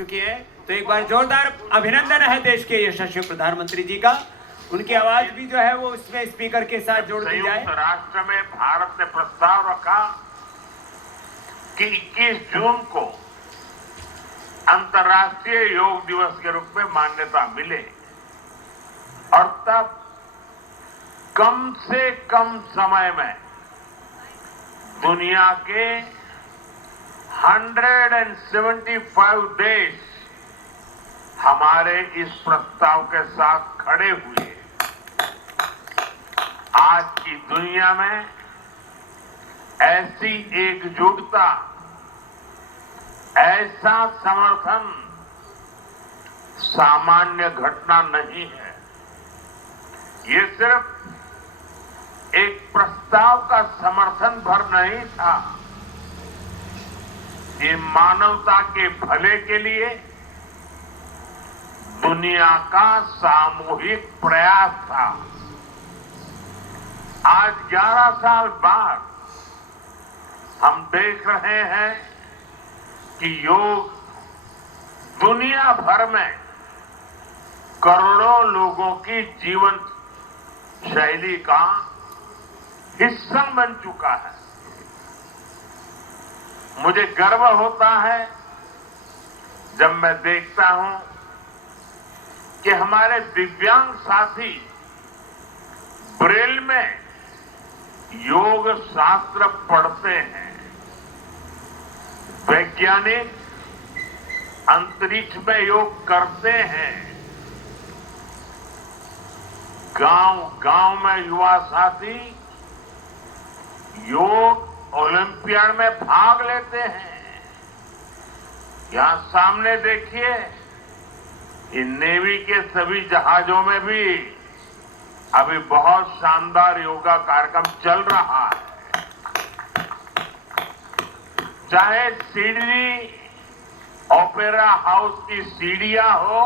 चुकी है। तो एक बार जोरदार अभिनंदन है देश के यशस्वी प्रधानमंत्री जी का। उनकी आवाज भी जो है वो उसमें स्पीकर के साथ जोड़ दी जाए। संयुक्त राष्ट्र में भारत ने प्रस्ताव रखा कि 21 जून को अंतर्राष्ट्रीय योग दिवस के रूप में मान्यता मिले और तब कम से कम समय में दुनिया के 175 देश हमारे इस प्रस्ताव के साथ खड़े हुए। आज की दुनिया में ऐसी एकजुटता, ऐसा समर्थन सामान्य घटना नहीं है। ये सिर्फ एक प्रस्ताव का समर्थन भर नहीं था, ये मानवता के भले के लिए दुनिया का सामूहिक प्रयास था। आज 11 साल बाद हम देख रहे हैं कि योग दुनिया भर में करोड़ों लोगों की जीवन शैली का हिस्सा बन चुका है। मुझे गर्व होता है जब मैं देखता हूं कि हमारे दिव्यांग साथी ब्रेल में योग शास्त्र पढ़ते हैं। वैज्ञानिक अंतरिक्ष में योग करते हैं। गांव-गांव में युवा साथी योग ओलंपियाड में भाग लेते हैं। यहां सामने देखिए, इन नेवी के सभी जहाजों में भी अभी बहुत शानदार योगा कार्यक्रम चल रहा है। चाहे सिडनी ओपेरा हाउस की सीढ़ियां हो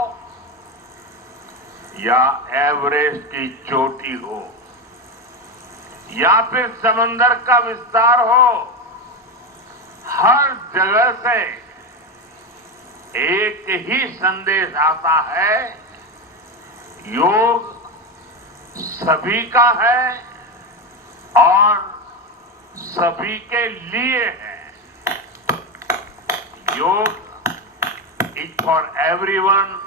या एवरेस्ट की चोटी हो या फिर समंदर का विस्तार हो, हर जगह से एक ही संदेश आता है, योग सभी का है और सभी के लिए है। Yoga is for everyone,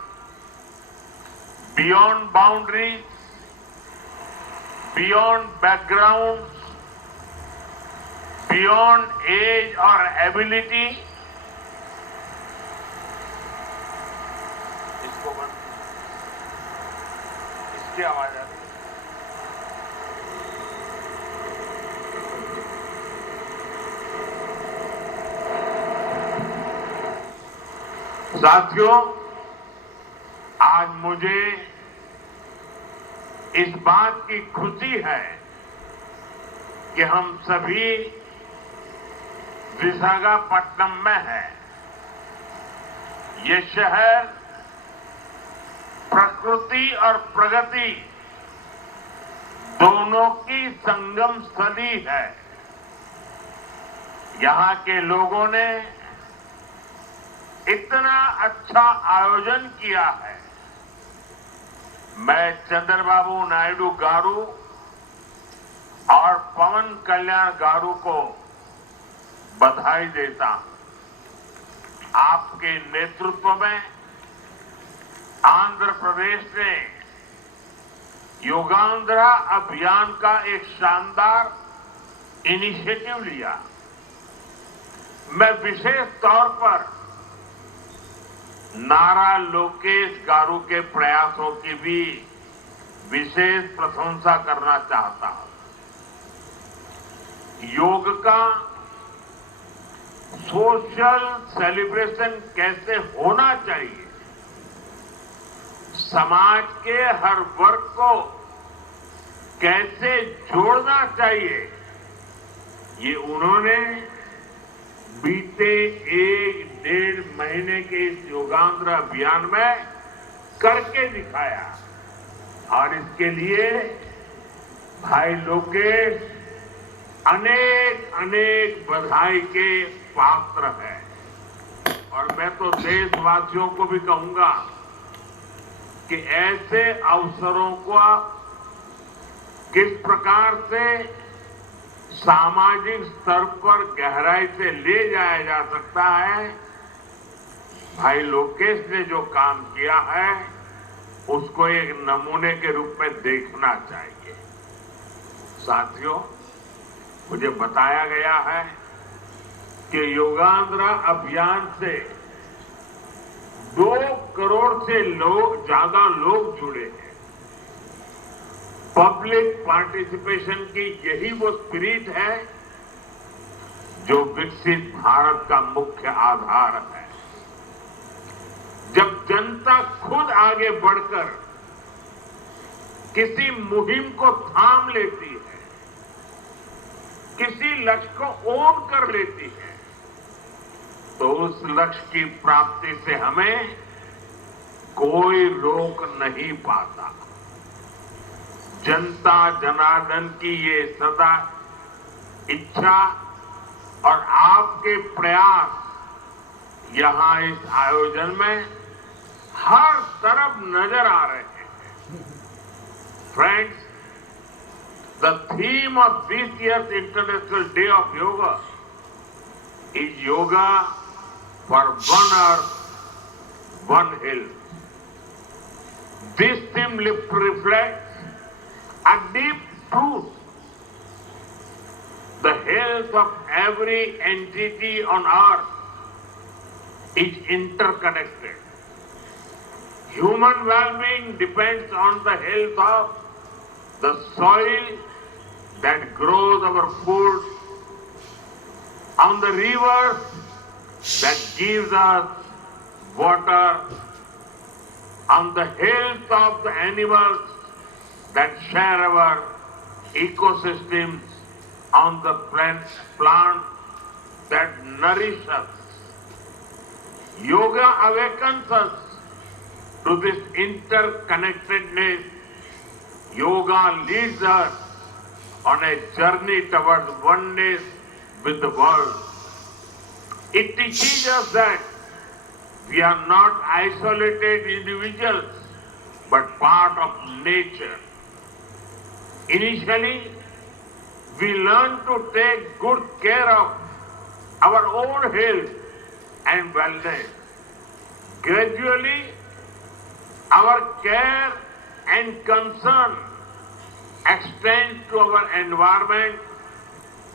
beyond boundaries, beyond background, beyond age और एबिलिटी। इसको बंद, इसकी आवाज आ रही है। साथियों, आज मुझे इस बात की खुशी है कि हम सभी विशाखापट्टनम में हैं। ये शहर प्रकृति और प्रगति दोनों की संगम स्थली है। यहां के लोगों ने इतना अच्छा आयोजन किया है। मैं चंद्रबाबू नायडू गारू और पवन कल्याण गारू को बधाई देता हूं। आपके नेतृत्व में आंध्र प्रदेश ने योगांध्रा अभियान का एक शानदार इनिशिएटिव लिया। मैं विशेष तौर पर नारा लोकेश गारू के प्रयासों की भी विशेष प्रशंसा करना चाहता हूं। योग का सोशल सेलिब्रेशन कैसे होना चाहिए, समाज के हर वर्ग को कैसे जोड़ना चाहिए, ये उन्होंने बीते 1-1.5 महीने के इस योगांध्र अभियान में करके दिखाया। और इसके लिए भाई लोकेश अनेक अनेक बधाई के पात्र हैं। और मैं तो देशवासियों को भी कहूंगा कि ऐसे अवसरों को किस प्रकार से सामाजिक स्तर पर गहराई से ले जाया जा सकता है। भाई लोकेश ने जो काम किया है उसको एक नमूने के रूप में देखना चाहिए। साथियों, मुझे बताया गया है कि योगांध्रा अभियान से 2 करोड़ से ज्यादा लोग जुड़े हैं। पब्लिक पार्टिसिपेशन की यही वो स्पिरिट है जो विकसित भारत का मुख्य आधार है। जब जनता खुद आगे बढ़कर किसी मुहिम को थाम लेती है, किसी लक्ष्य को ओन कर लेती है, तो उस लक्ष्य की प्राप्ति से हमें कोई रोक नहीं पाता। जनता जनार्दन की ये सदा इच्छा और आपके प्रयास यहां इस आयोजन में हर तरफ नजर आ रहे हैं। Friends, the theme of this year's International Day of Yoga is Yoga for One Earth, One Health. This theme reflects a deep truth. The health of every entity on earth is interconnected. Human well-being depends on the health of the soil that grows our food, on the rivers that gives us water, on the health of the animals that share our ecosystems, on the plants that nourish us. Yoga awakens us to this interconnectedness. Yoga leads us on a journey towards oneness with the world. It teaches us that we are not isolated individuals, but part of nature. Initially, we learn to take good care of our own health and wellness. Gradually, our care and concern extends to our environment,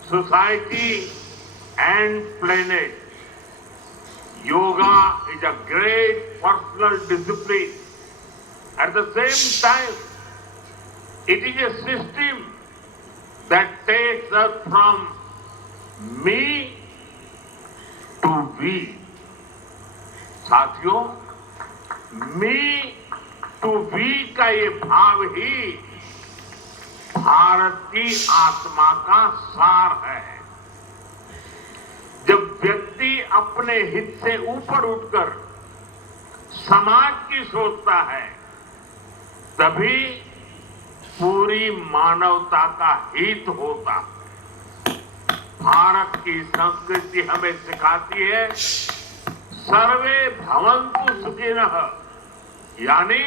society, and planet. Yoga is a great personal discipline. At the same time, it is a system that takes us from me to we. साथियों, मी to we का ये भाव ही भारत की आत्मा का सार है। जब व्यक्ति अपने हित से ऊपर उठकर समाज की सोचता है, तभी पूरी मानवता का हित होता है। भारत की संस्कृति हमें सिखाती है सर्वे भवन्तु सुखिनः, यानी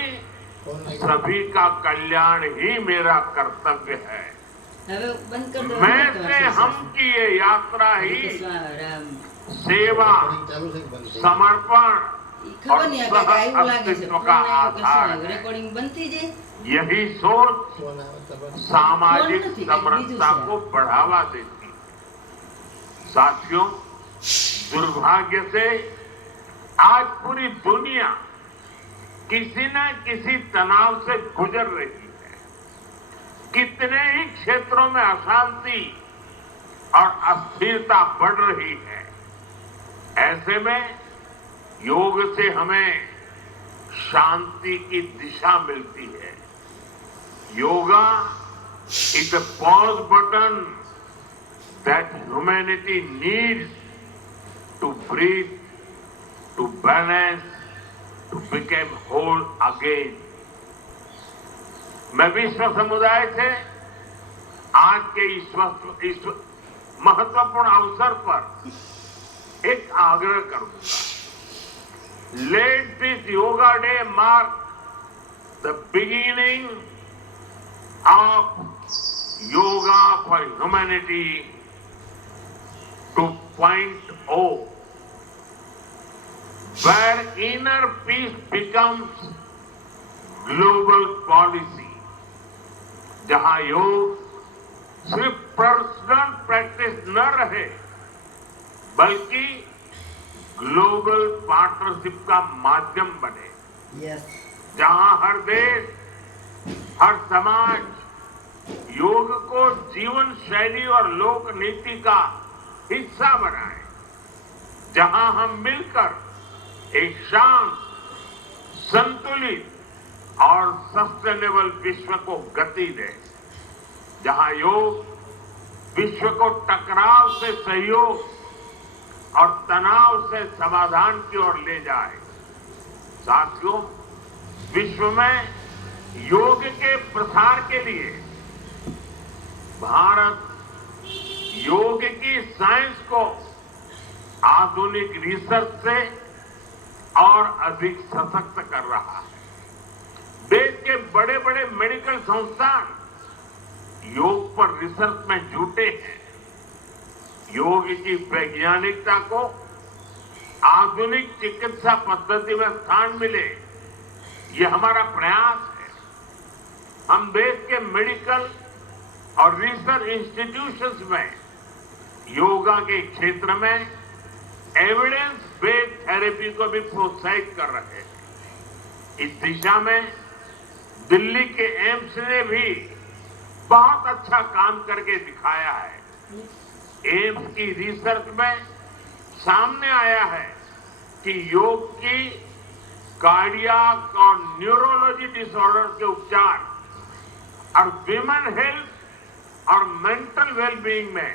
सभी का कल्याण ही मेरा कर्तव्य है। मैं से हम की ये यात्रा ही सेवा, समर्पण और सह अस्तित्व का आधार है। यही सोच सामाजिक समरसता को बढ़ावा देती है। साथियों, दुर्भाग्य से आज पूरी दुनिया किसी न किसी तनाव से गुजर रही है। कितने ही क्षेत्रों में अशांति और अस्थिरता बढ़ रही है। ऐसे में योग से हमें शांति की दिशा मिलती है। Yoga is a pause button that humanity needs to breathe, to balance, to become whole again. मैं विश्व समुदाय से आज के इस महत्वपूर्ण अवसर पर एक आग्रह करूंगा। Let this Yoga Day mark the beginning of Yoga for Humanity 2.0, where inner peace becomes global policy, जहां योग सिर्फ पर्सनल प्रैक्टिस न रहे बल्कि ग्लोबल पार्टनरशिप का माध्यम बने, जहां हर देश, हर समाज योग को जीवन शैली और लोक नीति का हिस्सा बनाए, जहां हम मिलकर एक शांत, संतुलित और सस्टेनेबल विश्व को गति दें, जहां योग विश्व को टकराव से सहयोग और तनाव से समाधान की ओर ले जाए। साथियों, विश्व में योग के प्रसार के लिए भारत योग की साइंस को आधुनिक रिसर्च से और अधिक सशक्त कर रहा है। देश के बड़े बड़े मेडिकल संस्थान योग पर रिसर्च में जुटे हैं। योग की वैज्ञानिकता को आधुनिक चिकित्सा पद्धति में स्थान मिले, ये हमारा प्रयास है। हम देश के मेडिकल और रिसर्च इंस्टीट्यूशंस में योगा के क्षेत्र में एविडेंस बेस्ड थेरेपी को भी प्रोत्साहित कर रहे हैं। इस दिशा में दिल्ली के एम्स ने भी बहुत अच्छा काम करके दिखाया है। एम्स की रिसर्च में सामने आया है कि योग की कार्डियक और न्यूरोलॉजी डिसऑर्डर के उपचार और विमेन हेल्थ और मेंटल वेलबीइंग में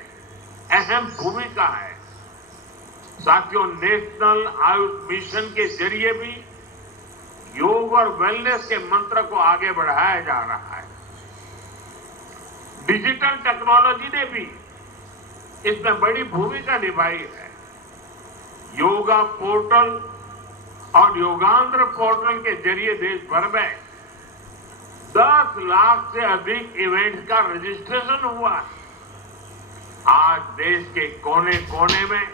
अहम भूमिका है। साथियों, नेशनल आयुष मिशन के जरिए भी योग और वेलनेस के मंत्र को आगे बढ़ाया जा रहा है। डिजिटल टेक्नोलॉजी ने भी इसमें बड़ी भूमिका निभाई है। योगा पोर्टल और योगांध्र पोर्टल के जरिए देश भर में 10 लाख से अधिक इवेंट्स का रजिस्ट्रेशन हुआ है। आज देश के कोने कोने में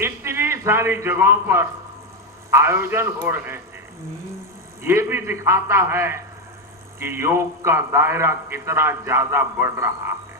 इतनी सारी जगहों पर आयोजन हो रहे हैं। ये भी दिखाता है कि योग का दायरा कितना ज्यादा बढ़ रहा है।